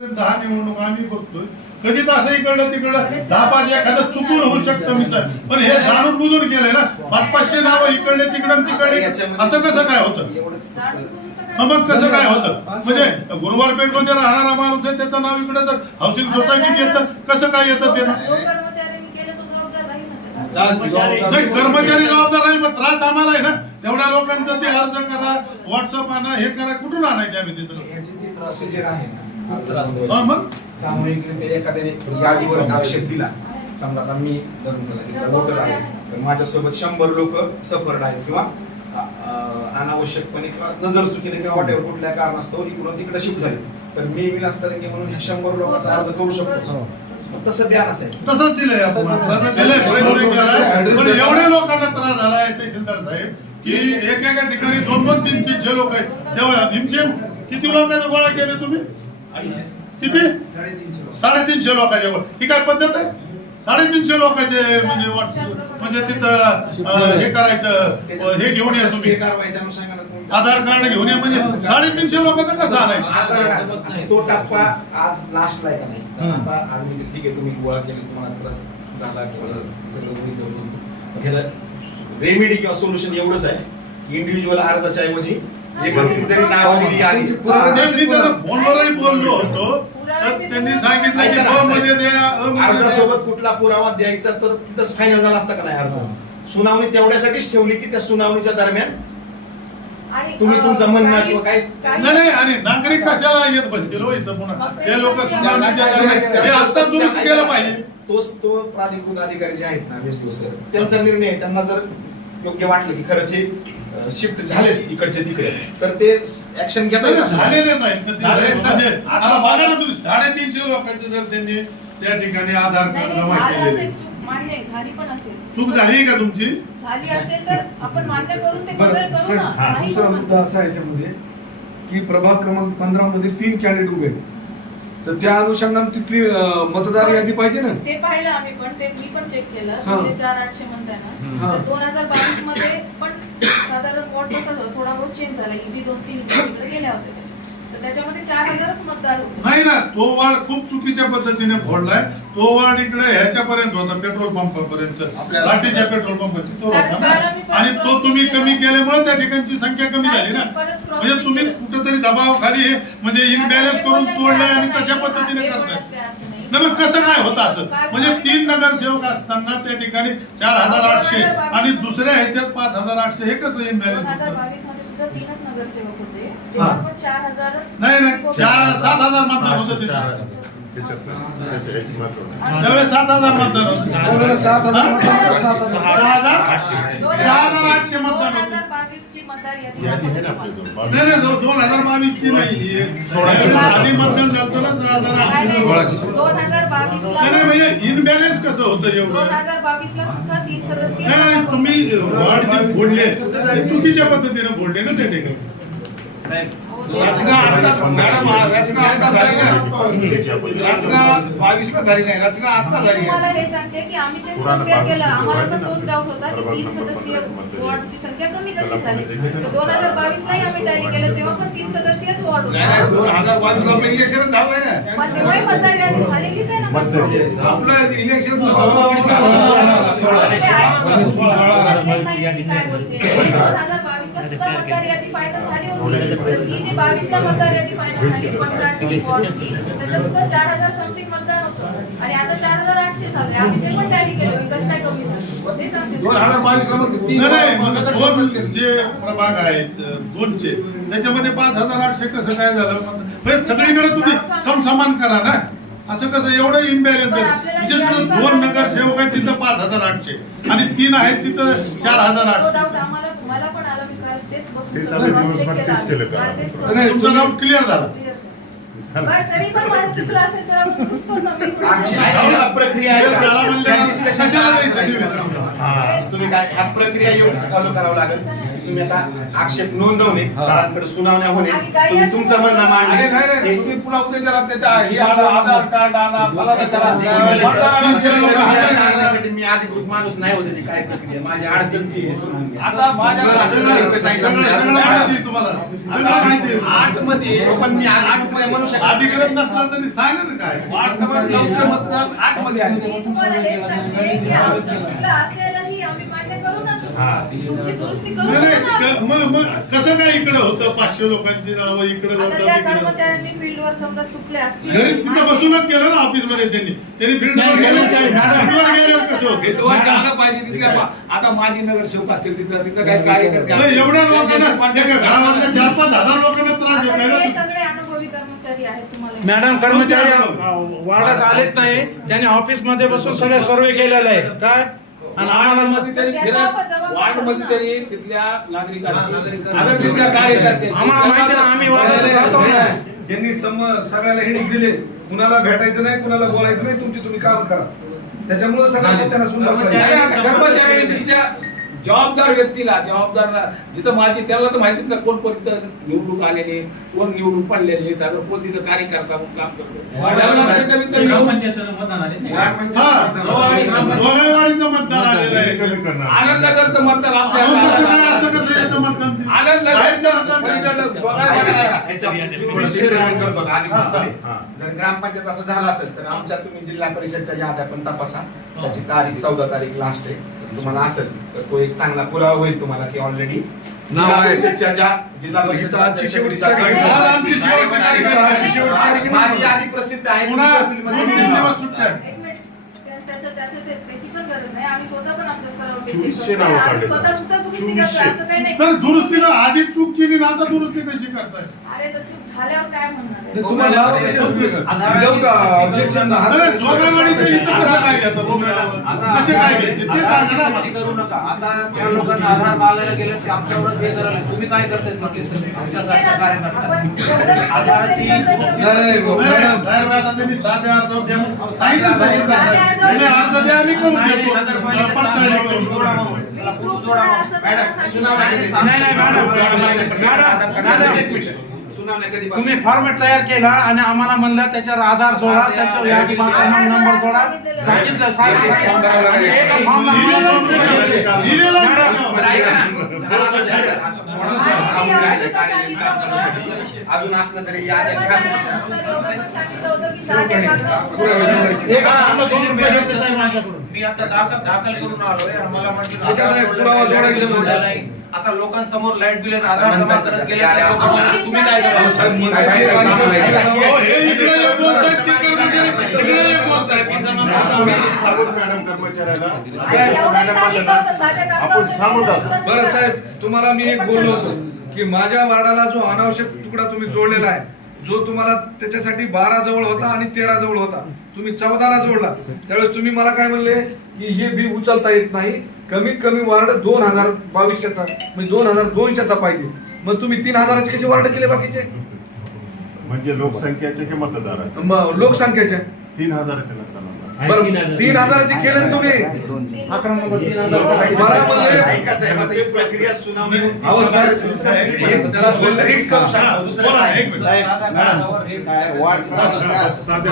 10 निवडणूक आम्ही बघतोय. कधीच असं इकडलं तिकडलं 10-5 एखादं चुकून होऊ शकतं मित्र, पण हे जाणून बुजून केलंय ना. 500-500 नाव इकडले तिकडं तिकडे, असं कसं काय होतं? मग कसं काय होतं? म्हणजे गुरुवार पेठ मध्ये राहणारा माणूस आहे, त्याचं नाव इकडे जर हाऊसिंग सोसायटीत येतं, कसं काय येतं ते? नाही, कर्मचारी जबाबदार नाही, पण त्रास आम्हाला आहे ना. एवढ्या लोकांचं ते अर्ज करा, व्हॉट्सअप आणा, हे करा, कुठून आणायचे आम्ही तिथं? प्रोसिजर आहे ना. मग सामूहिकरित्या एखाद्याने यादीवर आक्षेप दिला, समजा आता मी धरून चला वोटर आहे, तर माझ्यासोबत 100 लोक सफर्ड आहेत किंवा अनावश्यकपणे किंवा नजर चुकीने किंवा वॉटेवर कुठल्या कारणास्तव इकडून तिकडे शिफ्ट झाले, तर मी विलास तरंगे म्हणून ह्या 100 लोकांचा अर्ज करू शकतो. तसं द्या नसेल, तसंच दिलंय आपण. पण एवढ्या लोकांना त्रास झालाय तहसीलदार साहेब की एकेका ठिकाणी 2-2, 300 लोक आहेत. तेवढ्या भीमसेन किती लोकांचे गोळा केले तुम्ही? किती? 350 लोकांचे गोळा. ही काय पद्धत आहे? 350 लोकांचे म्हणजे तिथं हे करायचं, हे घेऊन या तुम्ही कारवाईच्या अनुषंगाने आधार कार्ड घेऊन या. म्हणजे 350 लोकांना कसं आणायचं? तो टप्पा आज लास्टला आहे का नाही? तर आता आज मी ठीक आहे, तुम्ही गोळा केले, तुम्हाला त्रास झाला किंवा सगळं रेमेडी किंवा सोल्युशन एवढंच आहे की इंडिव्हिज्युअल अर्जाच्या ऐवजी एकत्रित जरी नाव दिली आणि फोनवरही बोललो होतो, तर त्यांनी सांगितलं की मध्ये द्या, अर्जासोबत कुठला पुरावा द्यायचा, तर तिथंच फायनल झाला असता का नाही अर्ज? सुनावणी तेवढ्यासाठीच ठेवली की त्या सुनावणीच्या दरम्यान तुम्ही तुमचं म्हणणं किंवा काय नाही. आणि नागरिक कशाला येत बसतील हो इथं पुन्हा? ते लोक सुनावणीच्या दरम्यान हे आता दुरुस्त केलं पाहिजे. तो प्राधिकृत अधिकारी जे आहेत ना SDO सर, त्यांचा निर्णय आहे. त्यांना जर योग्य वाटलं की खरंच हे शिफ्ट झाले इकडचे तिकडे, तर ते ऍक्शन घेता येईल. झालेले नाहीत. आता बघा ना तुम्ही, 350 लोकांचे जर त्यांनी त्या ठिकाणी आधार कार्ड जमा केले, मान्य झाली पण असेल, चूक झाली का तुमची? झाली असेल तर आपण मान्य करून ते बदल करू ना. नाही दुसरा म्हणतो. मुद्दा असा याच्यामध्ये की प्रभाग क्रमांक 15 मध्ये 3 कॅन्डिडेट उभे आहेत, तर त्या अनुषंगाने तिथली मतदार यादी पाहिजे ना. ते पाहिलं आम्ही, पण ते मी पण चेक केलं. हा. 4800 म्हणताय ना, तर 2022 मध्ये पण साधारण वॉट बसत थोडा बहुत चेंज झाला. EB 2-3 इकडे गेल्या होत्या, तर त्याच्यामध्ये 4000च मतदार होते. नाही ना, तो वाढ खूप चुकीच्या पद्धतीने फोडलाय. तो वाढ इकडे ह्याच्यापर्यंत होता, पेट्रोल पंपापर्यंत, लाठीच्या पेट्रोल पंप तिथं होता ना. आणि तो तुम्ही कमी केल्यामुळे त्या ठिकाणची संख्या कमी झाली ना. म्हणजे तुम्ही कुठेतरी दबावाखाली हे म्हणजे इनबॅलन्स करून तोडलंय आणि तशा पद्धतीने करताय ना. मग कसं काय होतं असं? म्हणजे 3 नगरसेवक असताना त्या ठिकाणी 4800 आणि दुसऱ्या ह्याच्यात 5800, हे कसं इनबॅलन्स होतं? 2022 मध्ये सुद्धा 3च नगरसेवक होते, तेव्हा पण 4000च. नाही 7,000 मतदार होतं तिथे. त्यावेळेस 7,000 मतदार होते. 6,800 मतदार होते. 2022 ची मतदार यादी नाही 2022 ची नाही, आधी मतदान झालं ना 6,800. 2022 ला नाही म्हणजे इनबॅलन्स कसं होतं एवढं? 2022 ला सुद्धा 3 सदस्यीय. नाही तुम्ही वाढ जे फोडले ते चुकीच्या पद्धतीने फोडले ना त्या ठिकाणी. रचना आता मॅडम, रचना आता झाली ना, रचना 22 ला झाली नाही, रचना आता झाली तुम्हाला आहे. हे सांगते की आम्ही ते कम्पेअर केलं, आम्हाला पण तोच डाऊट होता की 3 सदस्यीय वॉर्डची संख्या कमी कशी झाली. 2022 ला आम्ही टॅली केलं, तेव्हा पण 3 सदस्यच वॉर्ड नाही होता. 2022 ला आपलं इलेक्शन झालंय ना. पण तेव्हाही मतदार यादी झालेलीच आहे ना. आपलं इलेक्शन काय बोलते? 2022 ला सुद्धा मतदार यादी फायदा झाली होती. तर ही जी 22 ला मतदार यादी फायदा झाली 15ची वॉर्डची, त्याच्यात सुद्धा 4000 समथिंग मतदार होतं आणि आता 4800 झाले. आम्ही ते पण टॅली केलं, कसं काय कमी झालं ते सांगते. 2022 ला मग नाही मग 2 जे प्रभाग आहेत 2चे, त्याच्यामध्ये 5,800 कसं काय झालं? म्हणजे सगळीकडे तुम्ही समसमान करा ना. असं कसं एवढं इम्बॅलन्स आहे? तिथे 2 नगरसेवक आहेत, तिथं 5,800 आणि 3 आहेत तिथं 4,800. डाऊट आम्हाला मला पण आला, मी काल तेच बसून तेच सगळं आम्ही cross check दिवसभर केलं. तेच केलं का? काल तेच cross नाही check तुमचा डाऊट क्लिअर झाला. बरं, तरी पण माझं चुकलं असेल तर आपण दुरुस्त करू ना. मी प्रक्रिया आहे का? त्याला त्या discussion म्हणलं तुम्ही काय ह्या प्रक्रिया एवढीच फॉलो करावं लागेल. तुम्ही आता आक्षेप नोंदवणे, सरांकडे सुनावण्या होणे, आणि काही तुम्ही तुमचं म्हणणं अरे नाही मांडणे. रे, तुम्ही पुन्हा उद्या जरा त्याच्या हे आधार कार्ड आणा, फलाना करा. तुमच्या लोकांना सांगण्यासाठी मी अधिकृत माणूस नाही होते, काय प्रक्रिया माझी अडचण ती आहे, समजून घ्या. आता माझ्या सर, असं नाही रुपये सांगितलं असतं. सगळं माहिती आहे तुम्हाला, सगळं माहिती आहे. आठमध्ये पण मी अधिकृत नाही म्हणू शकत. अधिकृत नसला तरी सांगा ना काय. वार्ड क्रमांक 9चे मतदान 8 मध्ये आले. मी तुम्हाला हेच सांगते की आमचं चुकलं असेलही आम्ही मान्य करूनच तुमची दुरुस्ती करू नाही, ना. नाही, मग कसं काय इकडे होतं 500 लोकांची नावं इकडे आता जातात त्या इकडे. कर्मचाऱ्यांनी फील्डवर समजा चुकले घरी तिथं असतील बसूनच गेलं ना ऑफिस मध्ये त्यांनी फील्डवर गेल्यावर कसं होतं? भेटवर जाणं पाहिजे तिथल्या आता माझी नगरसेवक असतील तिथं काही कार्यकर्ते नाही, असतील. एवढ्या लोकांना एका घरामधल्या 4-5 हजार लोकांना त्रास देत आहे आता हे ना. सगळे अनुभवी कर्मचारी आहेत तुम्हाला मॅडम कर्मचारी वार्डात आलेत नाही, त्यांनी ऑफिस मध्ये बसून सगळे सर्वे केलेले आहे काय, आणि आम्हाला मध्ये त्यांनी फिरत वार्डमध्ये त्यांनी तिथल्या नागरिकांची आता तिथल्या कार्यकर्ते आम्हाला माहिती आहे, आम्ही वार्डात जातो ना. यांनी सगळ्याला हिडीक दिले, कुणाला भेटायचं नाही, कुणाला बोलायचं नाही, तुमची तुम्ही काम करा. त्याच्यामुळे सगळ्यांना त्यांना सुंदर कर्मचाऱ्यांनी तिथल्या जबाबदार व्यक्तीला जिथं माझी त्याला तर माहितीच ना कोण कोण तिथं निवडून आलेले, कोण निवडून पडलेले, अगर कोण तिथं कार्यकर्ता म्हणून काम करतो त्याला कमीत कमी दोघांवाडीचं मतदान आलेलं आहे. आनंदनगरचं मतदान अहो, कसं काय आपल्या असं कसं येतं मतदान? करतो अधिकृतपणे. जर ग्रामपंचायत असं झालं असेल तर आमच्या तुम्ही जिल्हा परिषदच्या याद्या पण तपासा. त्याची तारीख 14 तारीख लास्ट आहे. तुम्हाला असेल तर तो एक चांगला पुरावा होईल तुम्हाला की ऑलरेडी जिल्हा परिषदच्या ज्या जिल्हा परिषदच्या आजची शेवटची तारीख आहे. आज आमची शेवटची तारीख आहे. आजची शेवटची तारीख आहे. माझी यादी प्रसिद्ध आहे. पुन्हा तुम्ही तहसीलमध्ये 2-3 दिवस सुट्ट्या. एक मिनिट. त्याची पण गरज नाही. आम्ही स्वतः पण आमच्या स्तरावर बेसिक 2400 करतोय. नावं आम्ही काढले. स्वतः सुद्धा दुरुस्ती 2400. करतोय. असं काही नाही. तर दुरुस्तीला आधी चूक केली ना आता दुरुस्ती कशी करताय? अरे तर चूक झाल्यावर काय म्हणणार आहे? तुम्हाला नाव कसे विदाउट ऑब्जेक्शन अरे जोगावाडीचं इथं कसं काय घेता तुम्ही नावं? कसे काय घेतले ते सांगा ना मला. करू नका. आता त्या लोकांना आधार मागायला गेले ते आमच्यावरच हे करायला तुम्ही काय करताय आमच्यासारख्या कार्यकर्ता आधाराची नाही, आता त्यांनी साधे अर्ज द्या. सांगितलं म्हणजे अर्ज द्या आम्ही करून देतो. पडताळणी करून. मॅडम सुनावण्या कधी? नाही, नाही, मॅडम. सुनावण्या कधी? तुम्ही फॉर्मेट तयार केला आणि आम्हाला म्हणलं त्याच्यावर आधार जोडा, त्याच्यावर यादी क्रमांक नंबर जोडा, सांगितलं साहेब. आणि एका फॉर्मला आम्हाला 2 रुपये दिले. दिलेलं आहे मॅडम, बरं, ऐका ना. झाला तर द्या. आता थोडंसं थांबून राहिलंय कार्यालयीन काम करण्यासाठी. अजून असलं तरी याद्या घ्या तुमच्या. एका फॉर्मला 2 रुपये घेतले साहेब माझ्याकडून. मी आता दाखल करून आलोय आणि मला म्हटलं त्याच्यात आधार एक पुरावा जोडायचा जोडलेला म्हणतात. नाही. आता लोकांसमोर लाईट बिल आणि आधार जमा करत गेले त्या लोकांना तुम्ही काय अहो, साहेब, म्हणतात ते बांधकाम हो, हे इकडे एक बोलतायत, तिकडे तिकडे एक बोलतायत. मॅडम कर्मचाऱ्याला बरं साहेब, तुम्हाला मी एक बोललो होतो की माझ्या वार्डाला जो अनावश्यक तुकडा तुम्ही जोडलेला आहे, जो तुम्हाला त्याच्यासाठी 12 जवळ होता आणि 13 जवळ होता, तुम्ही 14 ला जोडला. त्यावेळेस तुम्ही मला काय म्हणले की हे बी उचलता येत नाही, कमीत कमी वार्ड 2022चा म्हणजे 2200चा पाहिजे. मग तुम्ही 3000चे कसे वार्ड केले बाकीचे? म्हणजे लोकसंख्याचे हे मतदार आहेत मग लोकसंख्येचे 3000चे नसताना बरं 3000चे केले ना तुम्ही. मला म्हणजे ऐका साहेब, आता ही प्रक्रिया सुनावणी होऊन अहो, साहेब, संपलीपर्यंत त्याला बोललं रीट करू शकतो. दुसरं बोला, काय? एक मिनिट.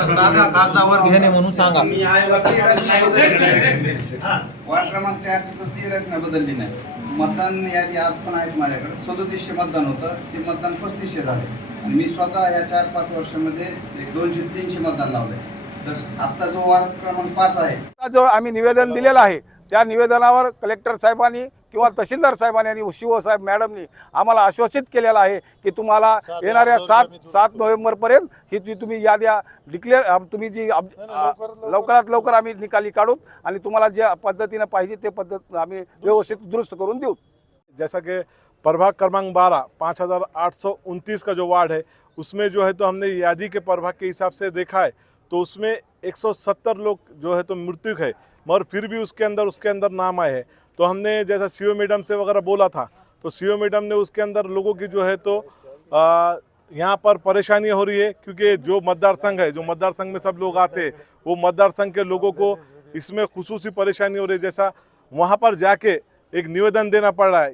साधा कागदावर घेणे म्हणून सांगा. मी आयोगाचा माणूस नाही होतो. हा. वार्ड क्रमांक 4 ची कसली रचना बदलली नाही. मतदान यादी आज पण आहेत माझ्याकडे. 3700 मतदान होतं, ते मतदान 3500 झाले. आणि मी स्वतः या 4-5 वर्षामध्ये 200-300 मतदान लावले. तर आता जो वार्ड क्रमांक 5 आहे, जो आम्ही निवेदन दिलेलं आहे त्या निवेदनावर कलेक्टर साहेबांनी किंवा तहसीलदार साहेबांनी आणि शिव साहेब मॅडमनी आम्हाला आश्वासित केलेलं आहे की तुम्हाला येणाऱ्या 7 नोव्हेंबरपर्यंत ही जी तुम्ही याद्या डिक्लेअर तुम्ही जी लवकरात लवकर आम्ही निकाली काढू आणि तुम्हाला ज्या पद्धतीने पाहिजे ते पद्धत आम्ही व्यवस्थित दुरुस्त करून देऊ. जैसा कि प्रभाग क्रमांक 12 5829 का जो वार्ड है उसमें जो है तो हमने यादी के प्रभाग के हिसाब से देखा है तो उसमें 170 लोग जो है तो मृत्यु है, मगर फिर भी उसके अंदर नाम आए हैं. तो हमने जैसा सीओ मैडम से वगैरह बोला था तो सीओ मैडम ने उसके अंदर लोगों की जो है तो यहाँ पर परेशानी हो रही है क्योंकि जो मतदार संघ है, जो मतदार संघ में सब लोग आते हैं वो मतदार संघ के लोगों को इसमें खुसूसी परेशानी हो रही है. जैसा वहाँ पर जाके एक निवेदन देना पड़ रहा है.